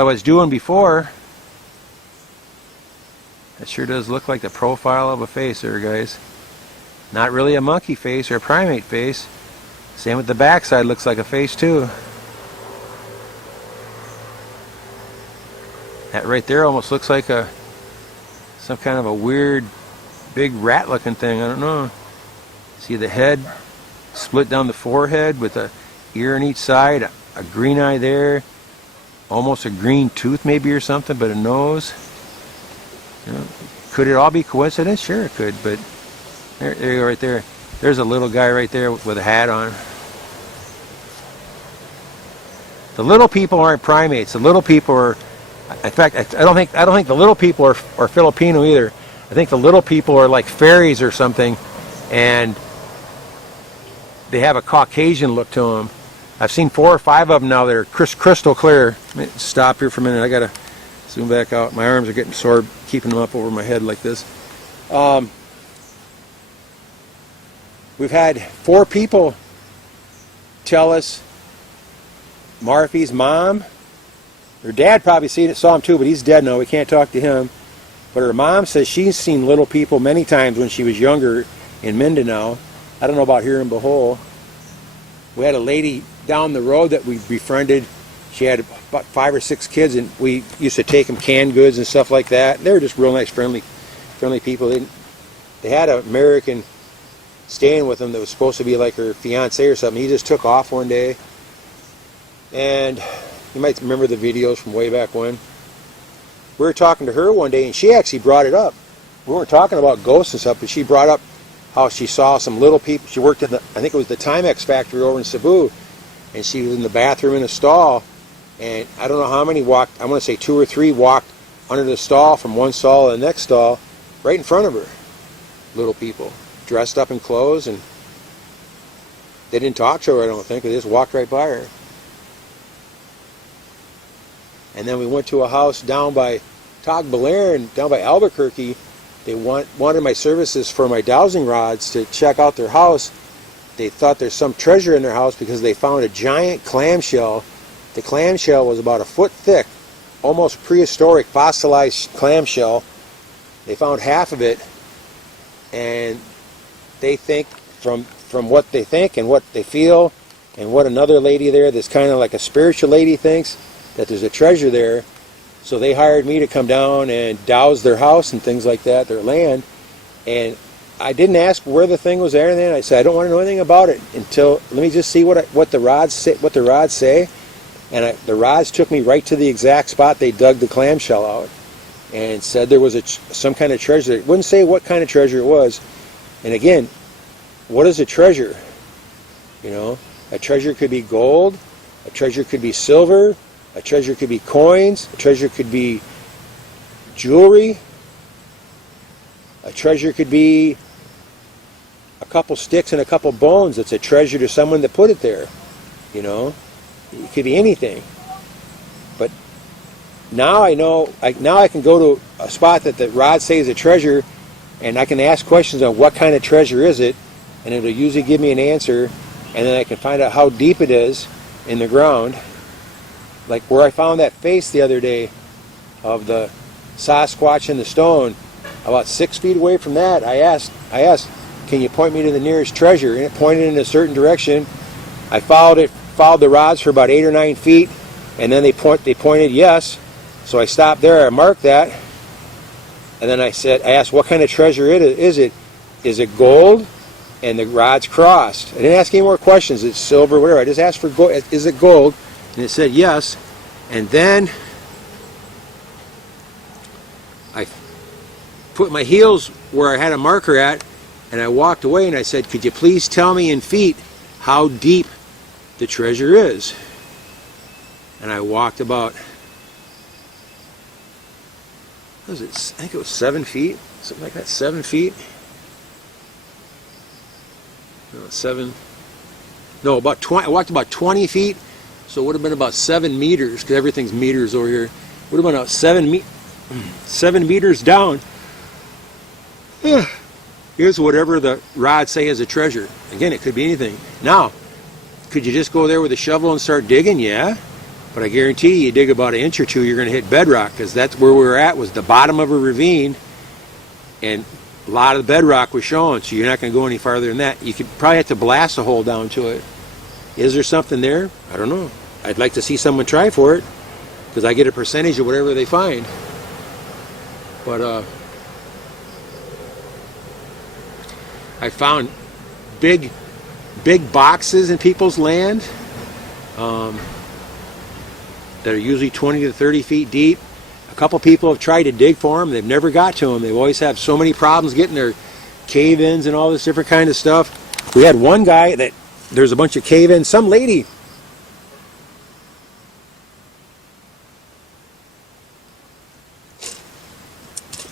I was doing before, that sure does look like the profile of a face there, guys. Not really a monkey face or a primate face. Same with the backside, looks like a face too. That right there almost looks like some kind of a weird big rat looking thing, I don't know. See the head split down the forehead with a ear on each side, a green eye there, almost a green tooth maybe or something, but a nose. You know, could it all be coincidence? Sure it could, but there you go right there. There's a little guy right there with a hat on. The little people aren't primates. The little people are, in fact, I don't think the little people are Filipino either. I think the little people are like fairies or something, and they have a Caucasian look to them. I've seen 4 or 5 of them now that are crystal clear. Let me stop here for a minute. I gotta zoom back out. My arms are getting sore keeping them up over my head like this. We've had 4 people tell us Marfy's mom, her dad probably saw him too, but he's dead now. We can't talk to him. But her mom says she's seen little people many times when she was younger in Mindanao. I don't know about here in Bohol. We had a lady down the road that we befriended. She had about 5 or 6 kids, and we used to take them canned goods and stuff like that. They were just real nice, friendly people. They had an American staying with them that was supposed to be like her fiance or something. He just took off one day. And you might remember the videos from way back when. We were talking to her one day, and she actually brought it up. We weren't talking about ghosts and stuff, but she brought up how she saw some little people. She worked in I think it was the Timex factory over in Cebu, and she was in the bathroom in a stall, and I don't know how many walked, I want to say 2 or 3 walked under the stall from one stall to the next stall, right in front of her. Little people, dressed up in clothes, and they didn't talk to her, I don't think. They just walked right by her. And then we went to a house down by Tagbilaran, down by Albuquerque. They wanted my services for my dowsing rods to check out their house. They thought there's some treasure in their house because they found a giant clamshell. The clamshell was about 1 foot thick, almost prehistoric fossilized clamshell. They found half of it, and they think from what they think and what they feel and what another lady there that's kind of like a spiritual lady thinks, that there's a treasure there. So they hired me to come down and douse their house and things like that, their land. And I didn't ask where the thing was there, and then I said I don't want to know anything about it until let me just see what the rods say. And the rods took me right to the exact spot they dug the clamshell out, and said there was some kind of treasure. It wouldn't say what kind of treasure it was. And again, what is a treasure? You know, a treasure could be gold, a treasure could be silver, a treasure could be coins, a treasure could be jewelry, a treasure could be a couple sticks and a couple bones. That's a treasure to someone that put it there. You know, it could be anything. But now I know, now I can go to a spot that the rods say is a treasure, and I can ask questions on what kind of treasure is it, and it'll usually give me an answer, and then I can find out how deep it is in the ground. Like where I found that face the other day of the Sasquatch in the stone, about 6 feet away from that, I asked, can you point me to the nearest treasure? And it pointed in a certain direction. I followed the rods for about 8 or 9 feet, and then they pointed yes. So I stopped there, I marked that, and then I asked what kind of treasure is it? Is it gold? And the rods crossed. I didn't ask any more questions. It's silver, whatever. I just asked for gold. Is it gold? And it said yes. And then I put my heels where I had a marker at, and I walked away, and I said, could you please tell me in feet how deep the treasure is? And I walked about, what was it? I think it was 7 feet, something like that, 7 feet. No, 7. No, about 20. I walked about 20 feet. So it would have been about 7 meters, because everything's meters over here. Would have been about 7 meters down. Here's whatever the rods say is a treasure. Again, it could be anything. Now, could you just go there with a shovel and start digging? Yeah. But I guarantee you dig about an inch or two, you're going to hit bedrock, because that's where we were at, was the bottom of a ravine, and a lot of the bedrock was showing, so you're not going to go any farther than that. You could probably have to blast a hole down to it. Is there something there? I don't know. I'd like to see someone try for it, because I get a percentage of whatever they find. But I found big boxes in people's land that are usually 20 to 30 feet deep. A couple people have tried to dig for them. They've never got to them. They've always had so many problems getting their cave-ins and all this different kind of stuff. We had one guy that there's a bunch of cave-ins. Some lady,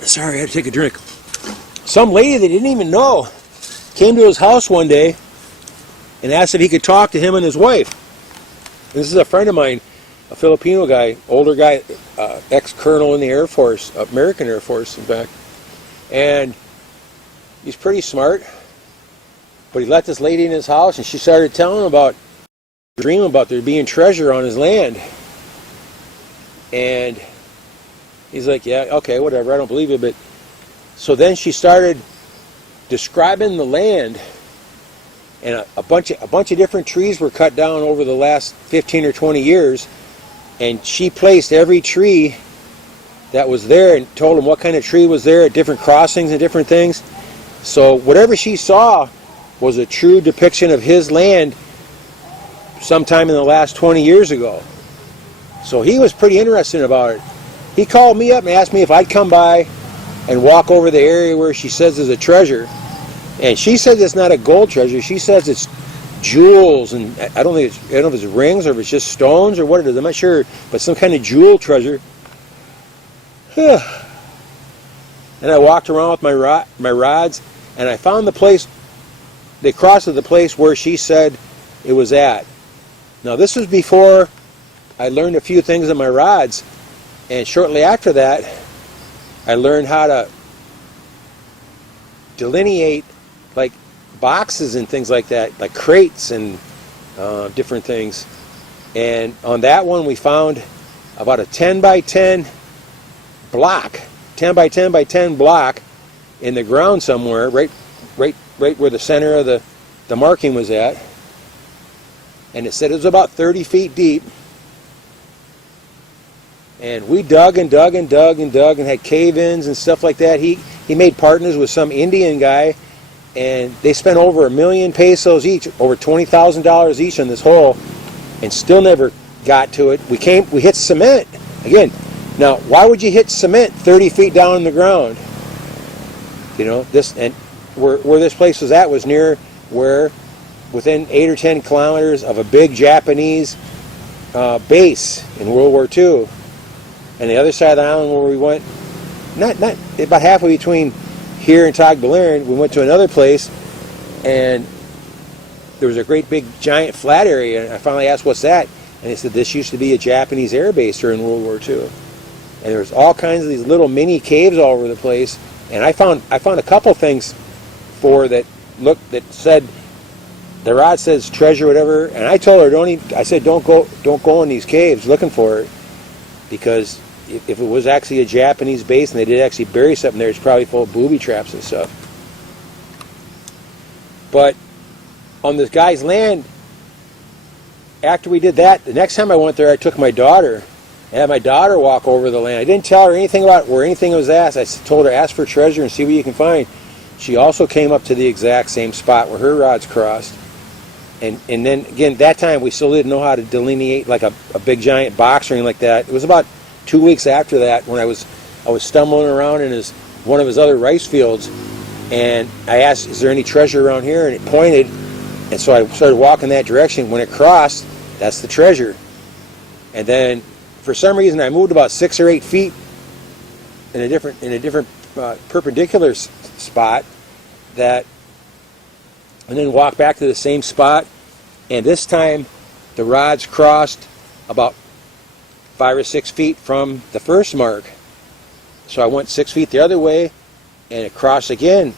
sorry, I had to take a drink. Some lady they didn't even know came to his house one day and asked if he could talk to him and his wife. This is a friend of mine, a Filipino guy, older guy, ex-colonel in the Air Force, American Air Force, in fact. And he's pretty smart, but he let this lady in his house, and she started telling him about, dreaming about there being treasure on his land. And he's like, yeah, okay, whatever, I don't believe it. But so then she started describing the land, and a bunch of different trees were cut down over the last 15 or 20 years. And she placed every tree that was there and told him what kind of tree was there at different crossings and different things. So whatever she saw was a true depiction of his land sometime in the last 20 years ago. So he was pretty interested about it. He called me up and asked me if I'd come by and walk over the area where she says there's a treasure. And she says it's not a gold treasure. She says it's jewels, and I don't know if it's rings or if it's just stones or what it is. I'm not sure, but some kind of jewel treasure. And I walked around with my rods, and I found the place. They crossed to the place where she said it was at. Now this was before I learned a few things on my rods, and shortly after that, I learned how to delineate like boxes and things like that, like crates and different things. And on that one we found about a 10 by 10 block, 10 by 10 by 10 block in the ground somewhere, right where the center of the marking was at. And it said it was about 30 feet deep. And we dug and dug and dug and dug and had cave-ins and stuff like that. He made partners with some Indian guy, and they spent over 1 million pesos each, over $20,000 each on this hole, and still never got to it. We hit cement again. Now, why would you hit cement 30 feet down in the ground? You know, this, and where this place was at was near where, within 8 or 10 kilometers of a big Japanese base in World War II. And the other side of the island where we went, not about halfway between here and Tagbilaran, we went to another place, and there was a great big giant flat area, and I finally asked, what's that? And they said this used to be a Japanese air base during World War II. And there was all kinds of these little mini caves all over the place, and I found a couple things that said, the rod says treasure, whatever, and I told her, I said don't go in these caves looking for it, because if it was actually a Japanese base and they did actually bury something there, it's probably full of booby traps and stuff. But on this guy's land, after we did that, the next time I went there, I took my daughter and had my daughter walk over the land. I didn't tell her anything about where anything was at. I told her, ask for treasure and see what you can find. She also came up to the exact same spot where her rods crossed. And then, again, that time we still didn't know how to delineate like a big giant box or anything like that. It was about 2 weeks after that when I was stumbling around in one of his other rice fields, and I asked, is there any treasure around here? And it pointed, and so I started walking that direction. When it crossed, that's the treasure. And then for some reason I moved about 6 or 8 feet in a different perpendicular spot, and then walked back to the same spot, and this time the rods crossed about 5 or 6 feet from the first mark. So I went 6 feet the other way, and it crossed again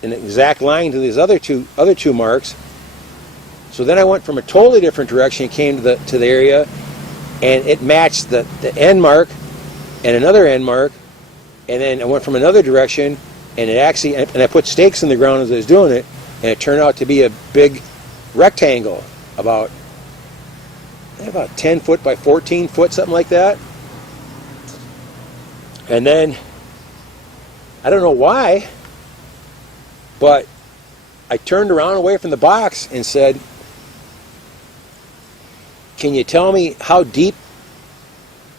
in an exact line to these other two marks. So then I went from a totally different direction, came to the area, and it matched the end mark and another end mark, and then I went from another direction, and it actually, and I put stakes in the ground as I was doing it, and it turned out to be a big rectangle, about 10 foot by 14 foot, something like that. And then, I don't know why, but I turned around away from the box and said, can you tell me how deep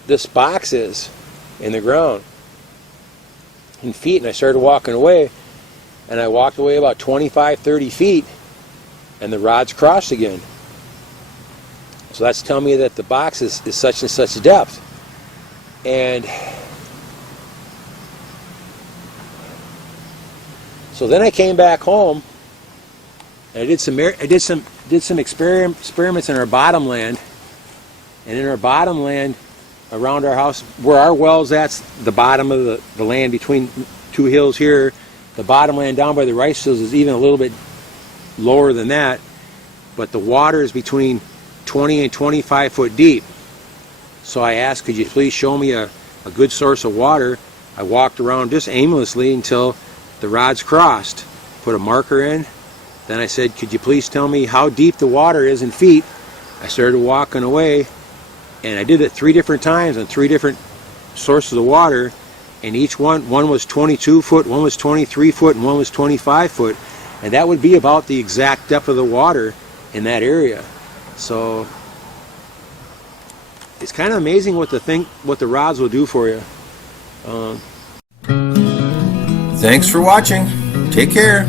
this box is in the ground in feet? And I started walking away, and I walked away about 25-30 feet, and the rods crossed again. So that's telling me that the box is such and such depth. And so then I came back home, and I did some experiments in our bottomland. And in our bottomland around our house, where our well's at, the bottom of the land between two hills here, the bottomland down by the rice fields is even a little bit lower than that, but the water is between 20 and 25 foot deep. So I asked, could you please show me a good source of water? I walked around just aimlessly until the rods crossed, put a marker in. Then I said, could you please tell me how deep the water is in feet? I started walking away, and I did it 3 different times on 3 different sources of water, and each one was 22 foot, one was 23 foot, and one was 25 foot, and that would be about the exact depth of the water in that area. So it's kind of amazing what the rods will do for you. Thanks for watching. Take care.